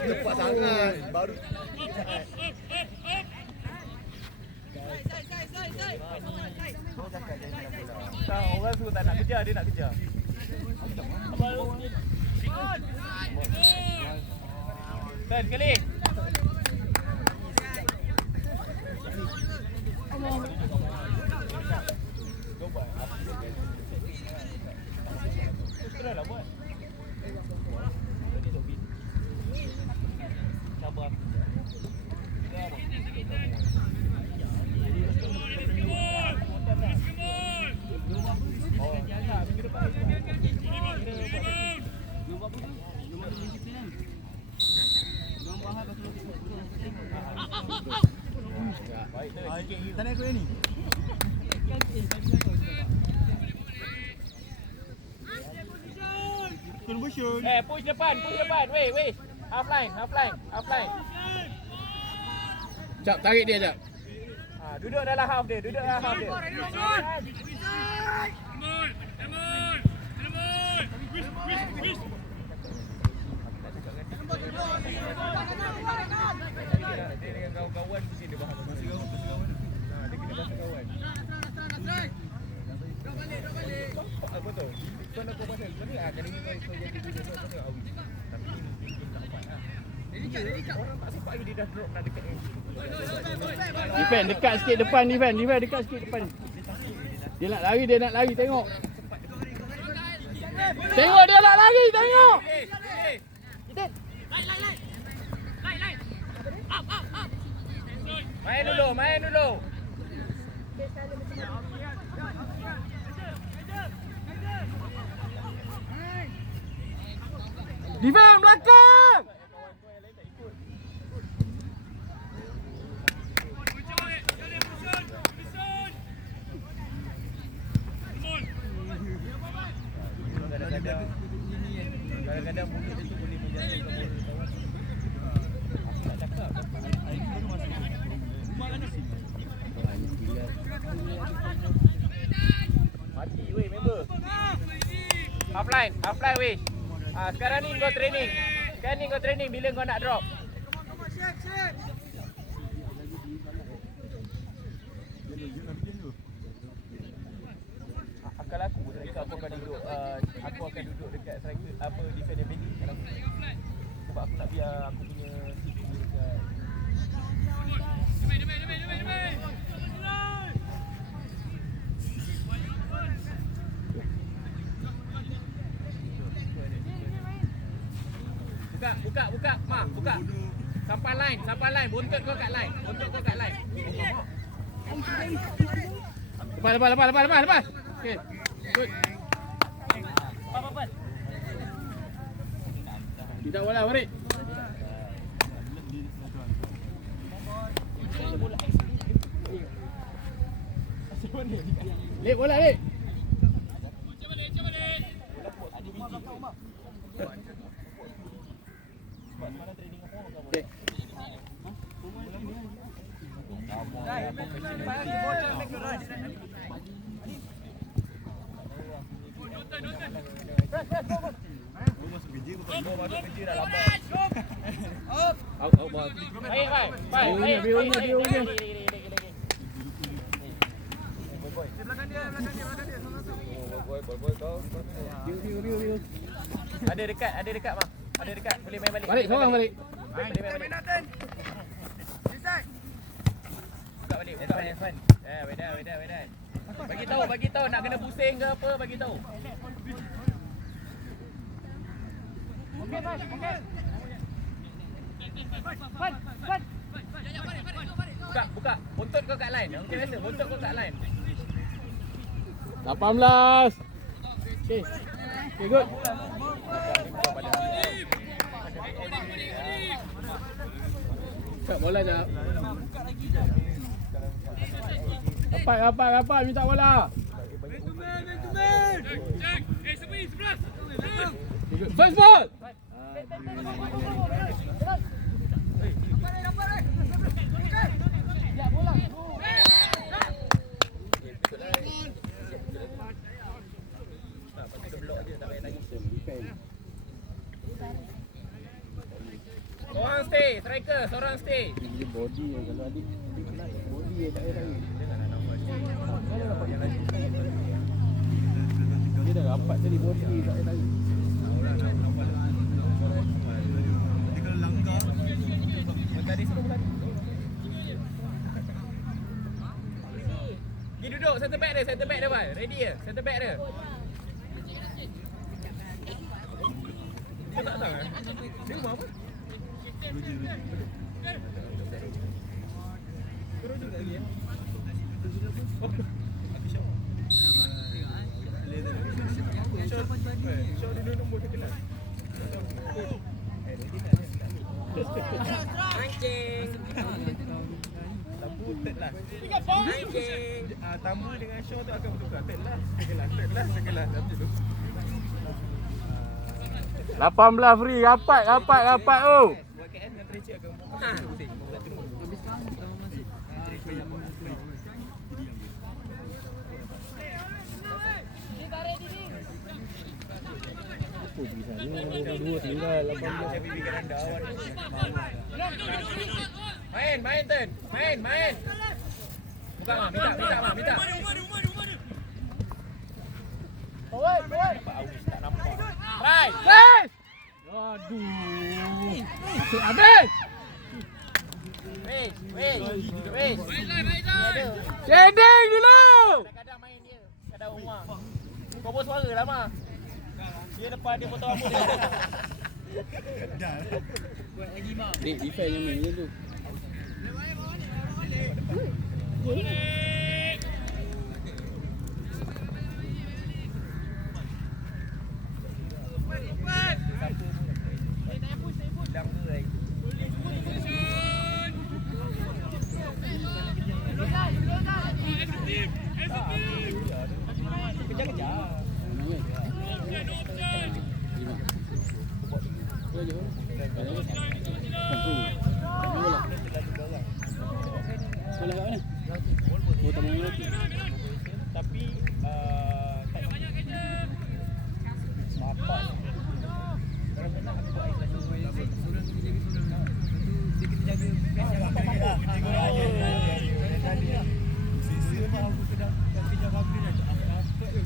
Cepat sangat. Baru orang suruh tak nak kejar, dia nak kejar. Turn sekali. Teruslah buat. Sabar. Tak nak ikut ni. Push depan. Weh. Half line. Jap, tarik dia jap. Duduk dalam half dia. Dia dengan kawan-kawan mesti dia faham. Dia kena bahasa kawan. Betul. Kau nak kau pasal sebenarnya kali ni kau jadi video tu pasal awi. Tapi mungkin tak dapat lah. Orang tak sempat dia dah drop nak dekat ni. Defend dekat sikit depan defend dekat sikit depan. Dia nak lari tengok. Tengok dia nak lari tengok. Main dulu. Defend belakang. Kadang-kadang mulut itu boleh menjatuhkan bola. Tak cakap. Mati weh member. Half line weh. Sekarang ni kau training. Bila kau nak drop. Akal aku dekat aku akan duduk dekat striker defender backing kalau sebab aku nak biar aku punya CV dekat buka mak buka sampai line buntut kau kat line lepas okey good apa tidak bola balik lek bola lek Ada dekat mak. Ada dekat boleh main balik. Balik seorang balik. Boleh main balik. Buka balik. Wedan. Bagi tahu nak kena pusing ke apa bagi tahu. Okey. Buka. Buntut kau kat line. Okey biasa, buntut kau kat line. 18. Okey. Okey good. Cak bola jap. Rapat minta bola. Check. Sebelah. First ball. seorang stay. Striker, seorang stay. Dia body je. Kalau adik body je tak payah tahu. Dia dah rapat tadi body tak payah tahu. Tadi suruh berlari. Pergi duduk, center back dia Wan. Ready je, center back dia. Dia tak tahu dia rumah apa? Terus juga lagi ya? Syok duduk nombor kekelas. Ranking. Tamu third lah. Ranking. Tamu dengan Shaw tu akan bertukar. Third lah. Sekelas. Nanti tu. 18 free. Rapat oh. Buat KS dengan Tracy akan pusing. Dua tinggal 18. Main turn. Main. Buka mah, minta. Forward. Nampak Awis tak nampak. Try. Aduh. Habis. Wait. Shading dulu. Kadang-kadang main dia. Kadang rumah. Kau buat suara lah mah. Dia depan dia potong rambut dia. Dik, defend yang main tu. Sekolah kat mana? Oh, Taman Melati. Tapi tak banyak kerja. Bapak. Kalau nak aku buat ikhlas seorang tu menjadi seorang. Dia kita jaga press yang akan kita. Sisi ni aku sedang kerja bagus dah. Apa tu?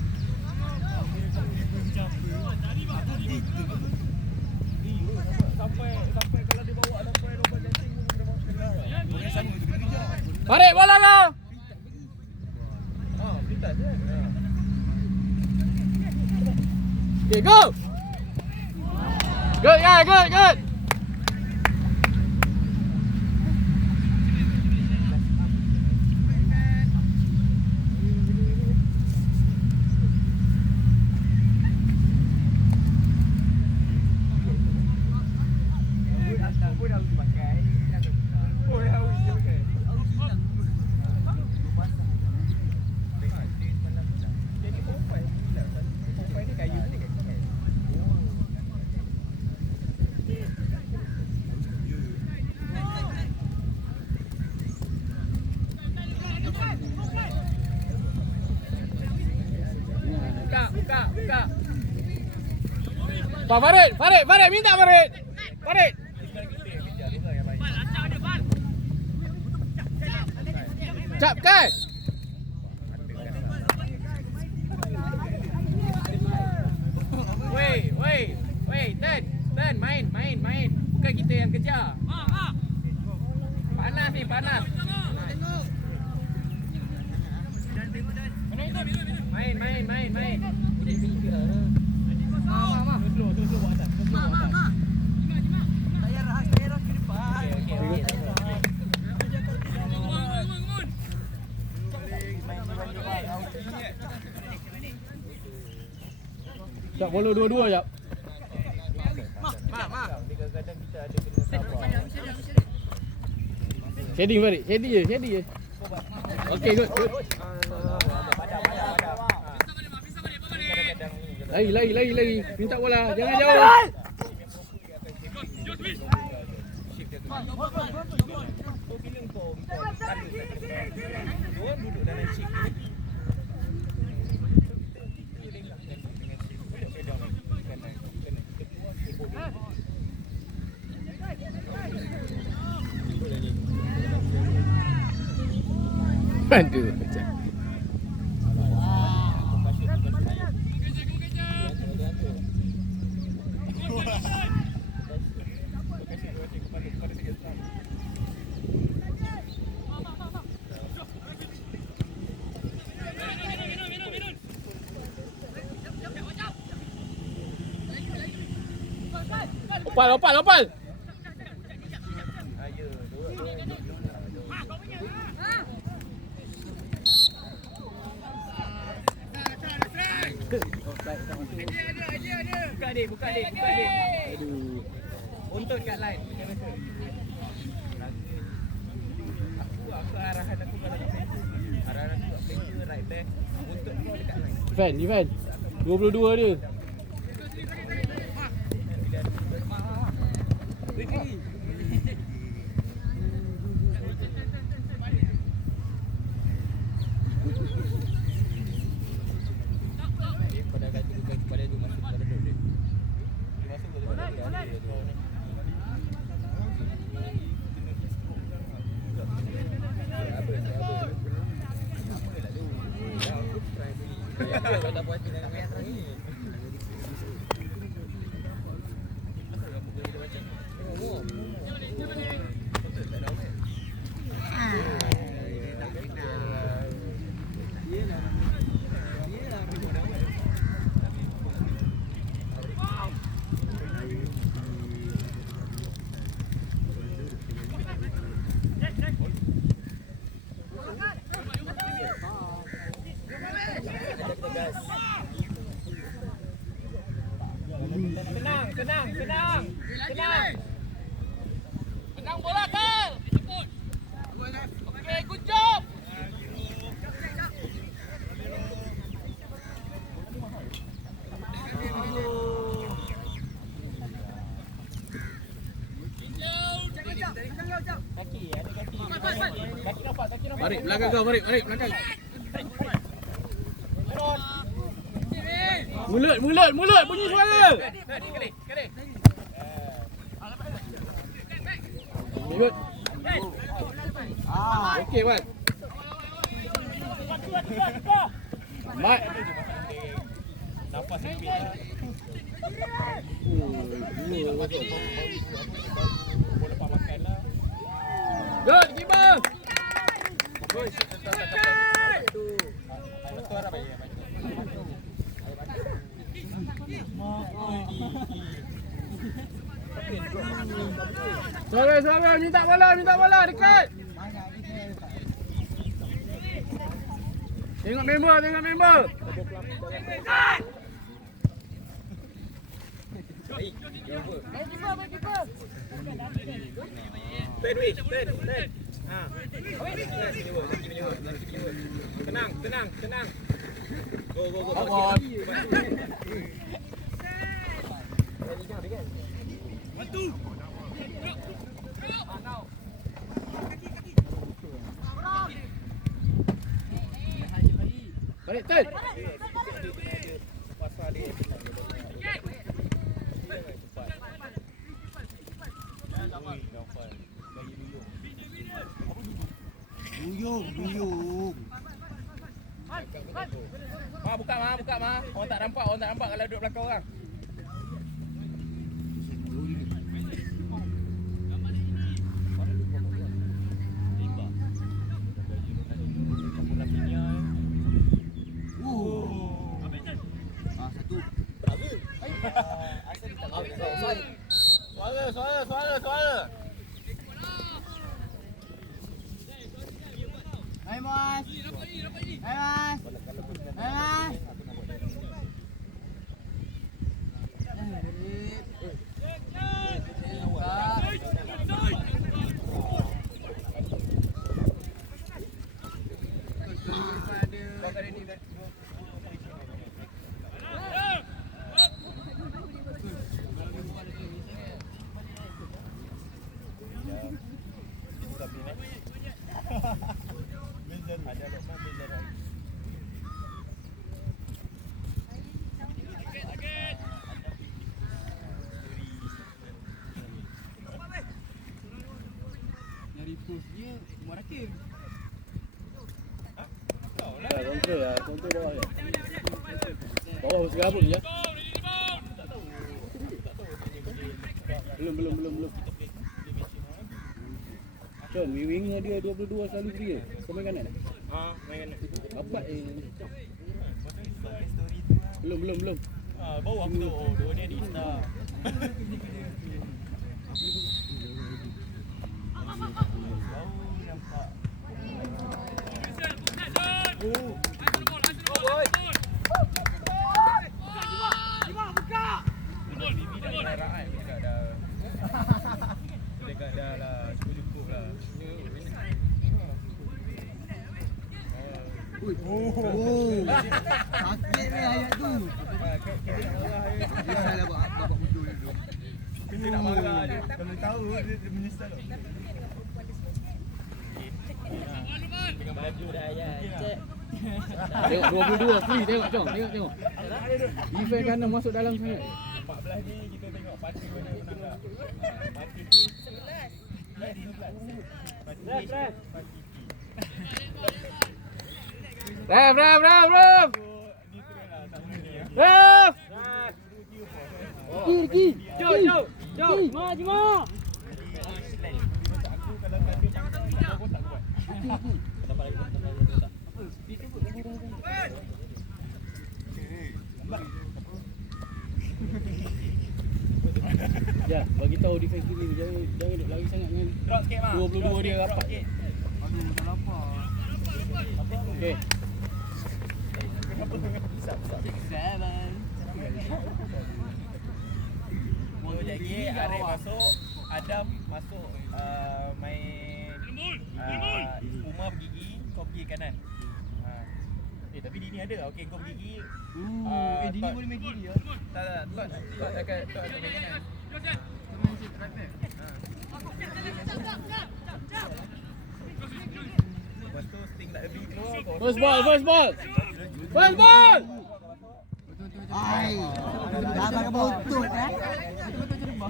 Sampai kalau dia bawa sampai lomba janting pun kena bawa sekali. Tarik bola kau. Pintas je. Okay, go. Good. Buka. Pak Farid, minta Farid. Cap kan? Wait, turn, main. Bukan kita yang kejar. Panas ni. Main. Terus buat atas. Saya ke depan. Jap, bola dua-dua jap. Kadang-kadang kita ada kena sabar. Shading Farid, shading je. Okay, good. Lari. Minta bola, jangan jauh. Duduk dalam chip ni. Aduh. Opal. Buka dia. Aduh. Untuk kat line macam biasa. Aku arahan aku kalau kat center. Arahan aku kat center right back. Untuk kau dekat line. Defend. 22 dia. Pada kata bukan kepada tu masuk pada duduk dia. Dia masuk ke depan dia tu. Dia tak puas dengan yang ni. Tenang. Menang bola Kal. Okey, good job. Kaki, ada kaki. Kaki nampak. Mari belakang kau, mari belakang. Mulut bunyi suara. Kali. Ikut. Okey, Wan. Mat. Nafas sikit. Bola lepas makan lah. Good, keeper. Suara, minta bola dekat. Tengok member. Turn. Tenang. Go. Balik turn. Pasal dia. Duyung. Buka Ma. Orang tak nampak kalau duduk belakang orang. Satu. Suara. Hai Mas. Dari post dia Umar Hakim. Kontrol bawah je. Bawah serabut je. Belum. Jom, winger dia 22 selalu free je. Kau main kanan tak? Main kanan. Bapak Belum. Bawah aku tahu. Dia ni di Insta. Nampak. Dekat dah lah, cukup lah. Sakit ni ayat tu. Biasalah bapak bodoh dulu. Kita nak marah je. Kalau tahu dia menyesal tau. Dengan baju dah ayat. Cek. Tengok 22 free, tengok. Defend kanan masuk dalam sangat. 14 ni kita tengok parti mana menang tak. Parti P 11. 11. Parti P. Ref. Ni terus lah tak boleh ni. Ref. Kiri. Jom. Maju. Aku kalau tak ada aku tak buat. Tambah lagi tak. Ya, bagi tahu defense kiri jangan duk lari sangat dengan Drop sikit mak. 22 dia rapat. Aduh, dah lapar. Okey. Jadi Arif masuk, Adam masuk main Umar bergigi, kau pergi kanan. Tapi Dini ada. Okey, kau bergigi. Dini boleh main kiri ya? Tak akan main kanan. Lepas tu Sting tak lebih keluar kau. First ball. Ai. Dah pakai botol kan? Betul cerba.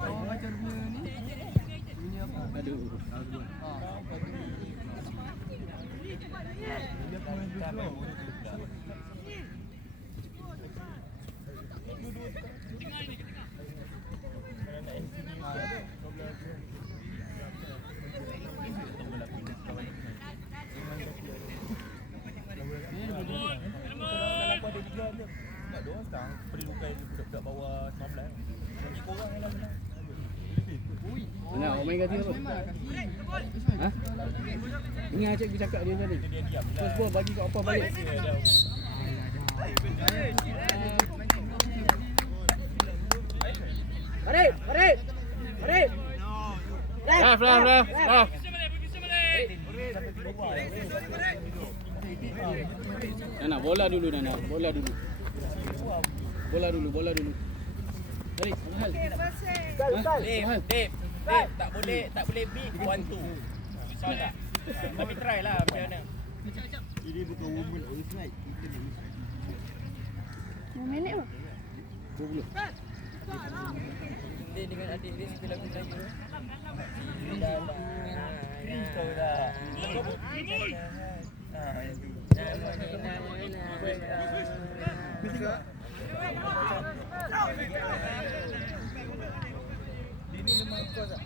Oh, macam bunyi ni. Bunyi apa? Aduh. Tak ada orang sekarang perlukan budak-budak bawah 19. Bagi korang lah menang. Mana awak main kaki apa? Ha? Ingat cik cakap dia tadi. Dia diam lah. First ball bagi kat apa balik. Arif. Ref. Nana, bola dulu. Bola dulu. Tarik, mahal. Dave, tak boleh beat 1-2. Soal tak? Tapi try lah macam mana. Ini bukan woman on slide. Minit tu. 20. Dia dengan adik dia sebelah Melayu. Tahu tak? Ini memang kau tak?